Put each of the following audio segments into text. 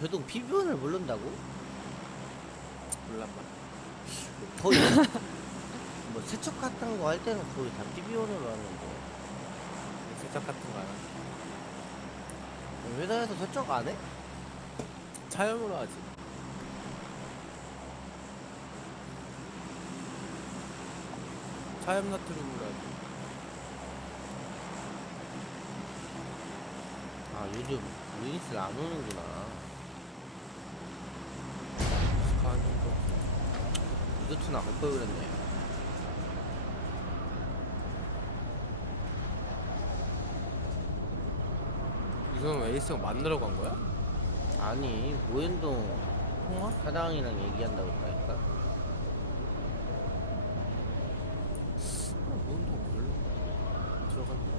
배동 비변을 모른다고? 몰라 봐. 거의 뭐 세척 같은 거 할 때는 거의 다 비변으로 하는데 세척 같은 거 알아. 회사에서 세척 안 해? 차염으로 하지. 차염 나트륨으로 하지. 아 요즘 루이스를 안 오는구나 가는 거. 이것도 나갈 걸 그랬네 이건 에이스가 만나러 간 거야? 아니 모현동 통화? 사장이랑 얘기한다고 했다니까 운동 별로 들어갈 거.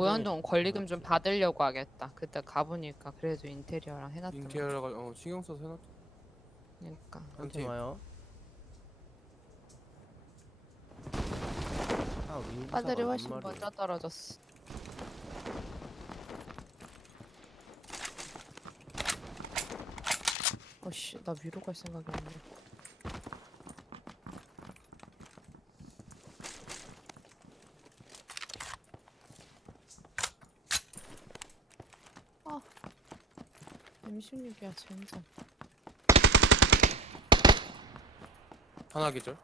모현동 권리금 좀 받으려고 하겠다. 그때 가보니까 그래도 인테리어랑 해놨더만. 인테리어가 어 신경 써서 해놨. 그러니까 한테 와요 아, 아들이 훨씬. 먼저 떨어졌어. 어씨, 나 위로 갈 생각이 없네. 아, M16이야, 젠장. 하나 기절.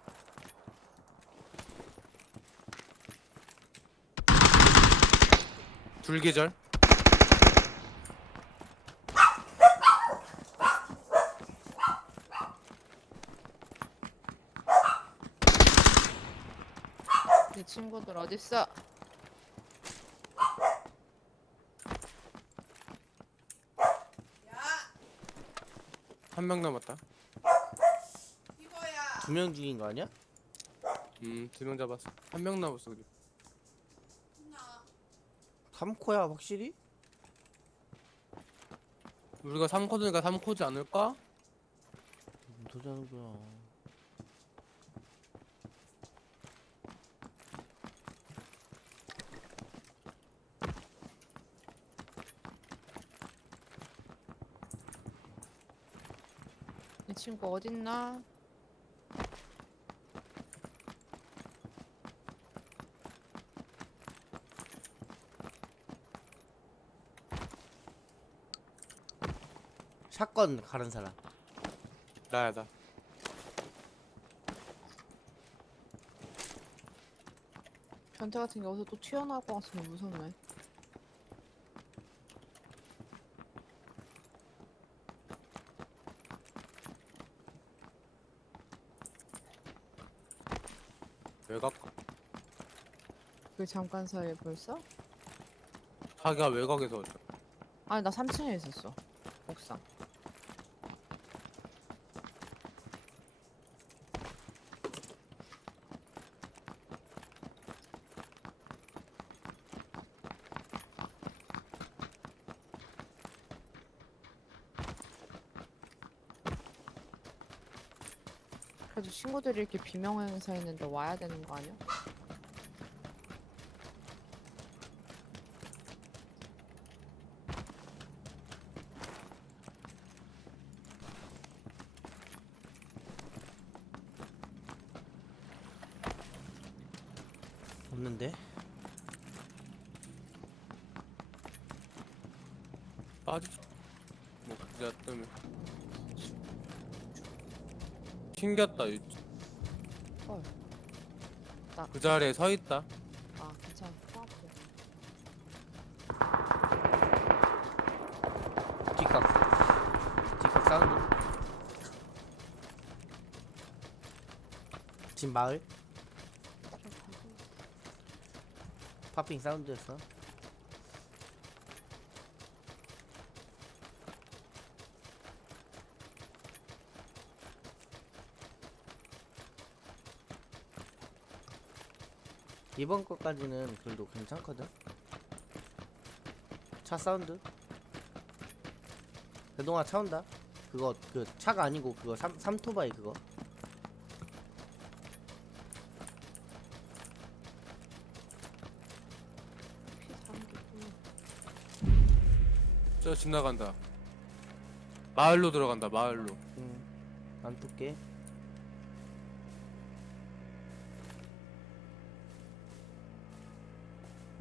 둘 기절. 내 친구들 어딨어? 한 명 남았다. 두 명 죽인 거 아니야? 음, 두 명 잡았어. 한 명 남았어. 그리고. 3코야 확실히? 우리가 3코드니까 3코지 않을까? 도전하는구나 친구 어딨나? 샷건 가른 사람 나야 나. 변태 같은 게 어디서 또 튀어나올 것 같으면 무섭네. 외곽 그 잠깐 사이에 벌써? 자기가 외곽에서. 아니 나 3층에 있었어. 옥상. 그래도 친구들이 이렇게 비명 행사 있는데 와야 되는 거 아니야? 없는데? 빠지죠. 뭐 그자 때문에. 튕겼다. 이- 헐. 나- 그 자리에 서 있다. 아 괜찮아. 코앞에. 뒷각 뒷각 사운드 지금 마을 파핑 사운드였어 이번 것까지는 그래도 괜찮거든? 차 사운드? 대동아 차 온다? 그거 그 차가 아니고 그거 삼, 삼토바이 그거 저 지나간다 마을로 들어간다 마을로 응안 뚫게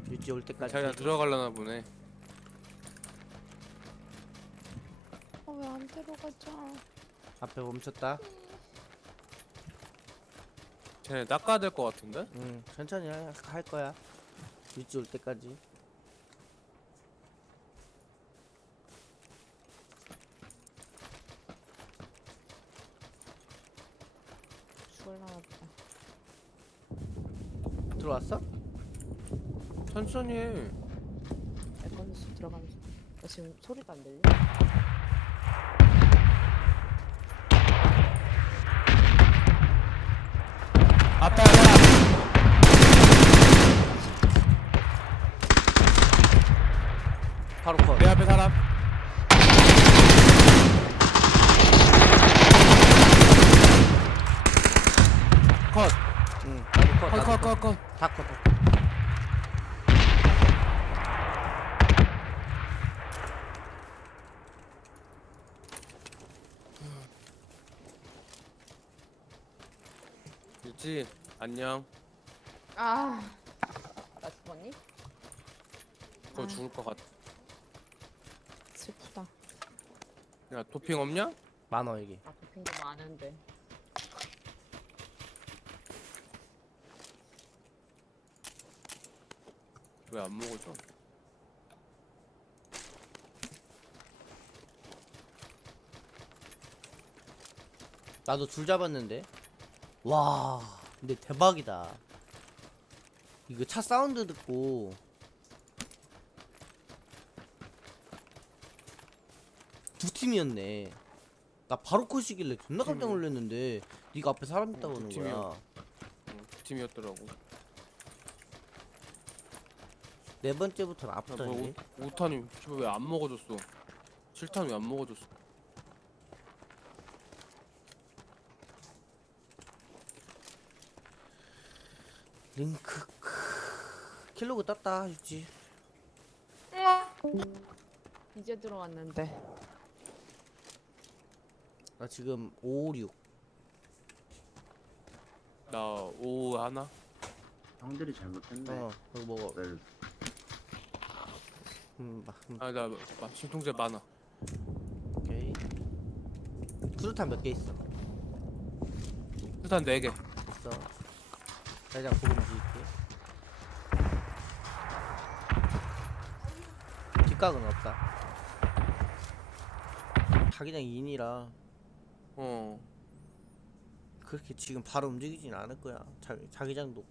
유지 올 때까지 자기가 들어갈라나 보네. 어, 왜안 들어가죠? 앞에 멈췄다 쟤네 낚아야 될 것 같은데? 응 천천히 할, 할 거야 유지 올 때까지 죽을. 들어왔어? 천천히 해. 에어컨디션 들어가면서. 나 지금 소리가 안 들려? 앞에 하나. 바로 컷 내 앞에 사람. 컷. 응 나도 컷 컷, 나도 컷, 컷, 컷. 다 컷, 다 컷. 유지, 안녕. 아, 나 죽었니? 그거 아. 죽을 것 같아. 슬프다. 야, 도핑 없냐? 많어 이게 아, 도핑도 많은데. 왜 안 먹어줘? 나도 줄 잡았는데 와 근데 대박이다 이거 차 사운드 듣고 두 팀이었네 나 바로 컷이길래 존나 깜짝? 놀랐는데 네가 앞에 사람 있다고 어, 두 하는 팀이요. 거야 응, 두 팀이었더라고. 네 번째부터는 야, 앞부터 뭐, 이제 5탄이 왜안 먹어줬어? 7탄 왜 안 먹어줬어? 링크 크. 킬로그 떴다 유지 이제 들어왔는데. 나 지금 556나5 하나? 형들이 잘못했네. 어 그거 먹어 네. 음, 마- 음, 아, 나 진통제 많아. 오케이 수류탄 몇 개 있어 일단 4개. 있어 자장 보금 지을게 뒷각은 없다 자기장 2인이라 어. 그렇게 지금 바로 움직이진 않을 거야 자기, 자기장도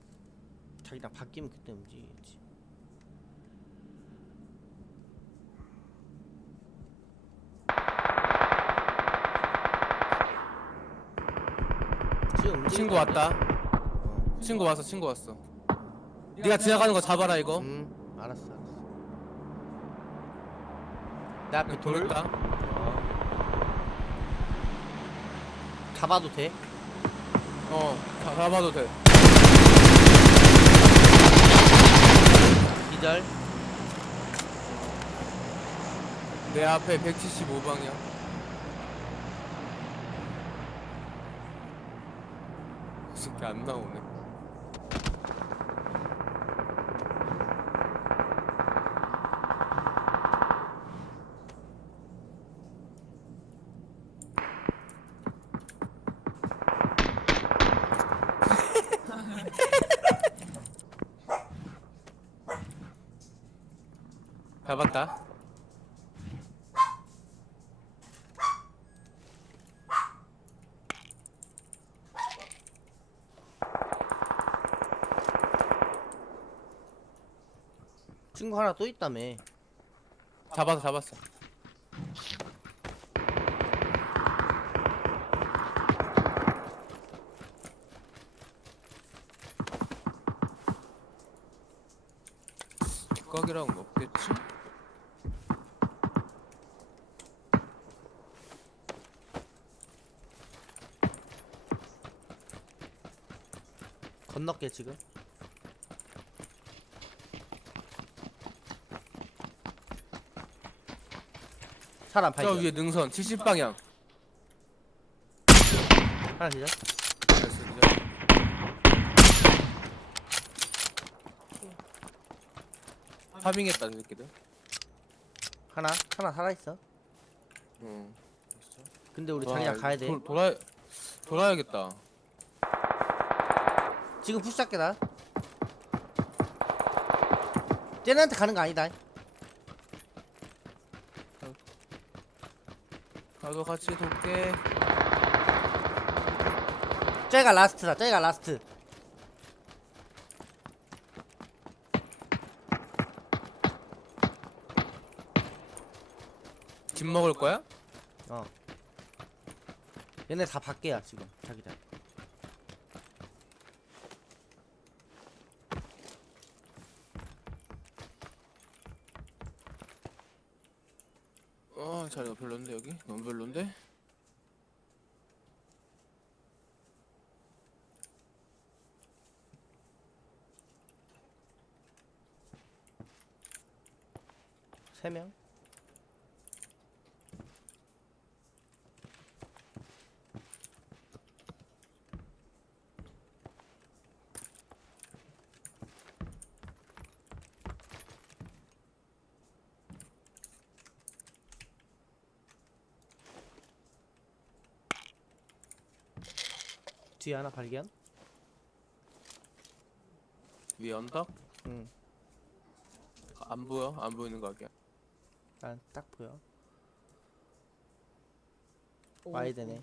자기장 바뀌면 그때 움직이겠지 친구? 왔다. 어. 친구 왔어, 친구 왔어. 네가 지나가는 거 잡아라 이거. 음, 알았어, 알았어. 내 앞에 돌. 돌다. 어. 잡아도 돼? 어, 자- 잡아도 돼. 기절. 내 앞에 175방이야. 이렇게 안 나오네. 잡았다. 친구 하나 또 있다며. 잡았어, 잡았어. 뒷각이랑은 없겠지? 건너게 지금. 사람 저 발견. 위에 능선 70방향. 하나 기절. 파밍했다 저 새끼들. 하나 하나 살아있어. 응. 근데 우리 와, 자기장 가야 돼. 돌, 돌아 돌아야겠다 지금 푸시작게다 쟤네한테 가는 거 아니다. 나도 같이 돌게. 쟤가 라스트다 쟤가 라스트. 집 먹을 거야? 어. 얘네 다 밖에야 지금. 자기장 어 자리가 별론데 여기? 너무 별론데? 세명 뒤에 하나 발견? 위에 언덕 응, 안 보여 안 보이는 가게야 난딱 보여. 와야 되네.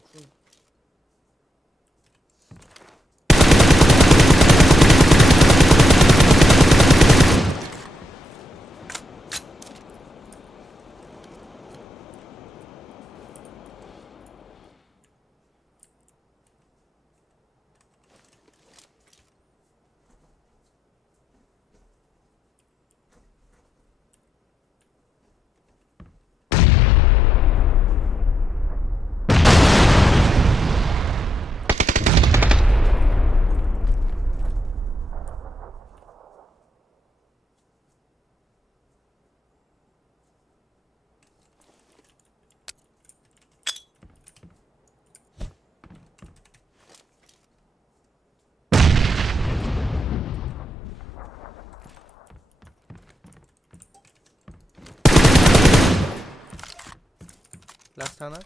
라스트 하나?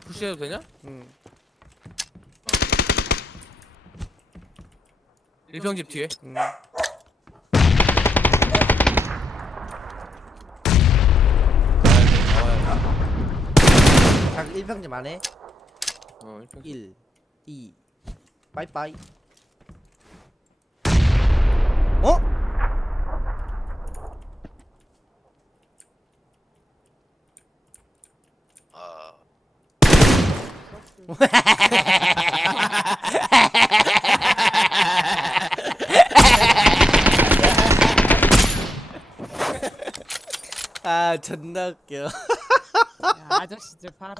푸시해도 되냐? 응. 1평집 뒤에 응. 나와야 돼 자, 1평점 안에 어 1평집 1, 2, 빠이빠이. 어? 아, 존나 웃겨. 야, 아저씨들 봐라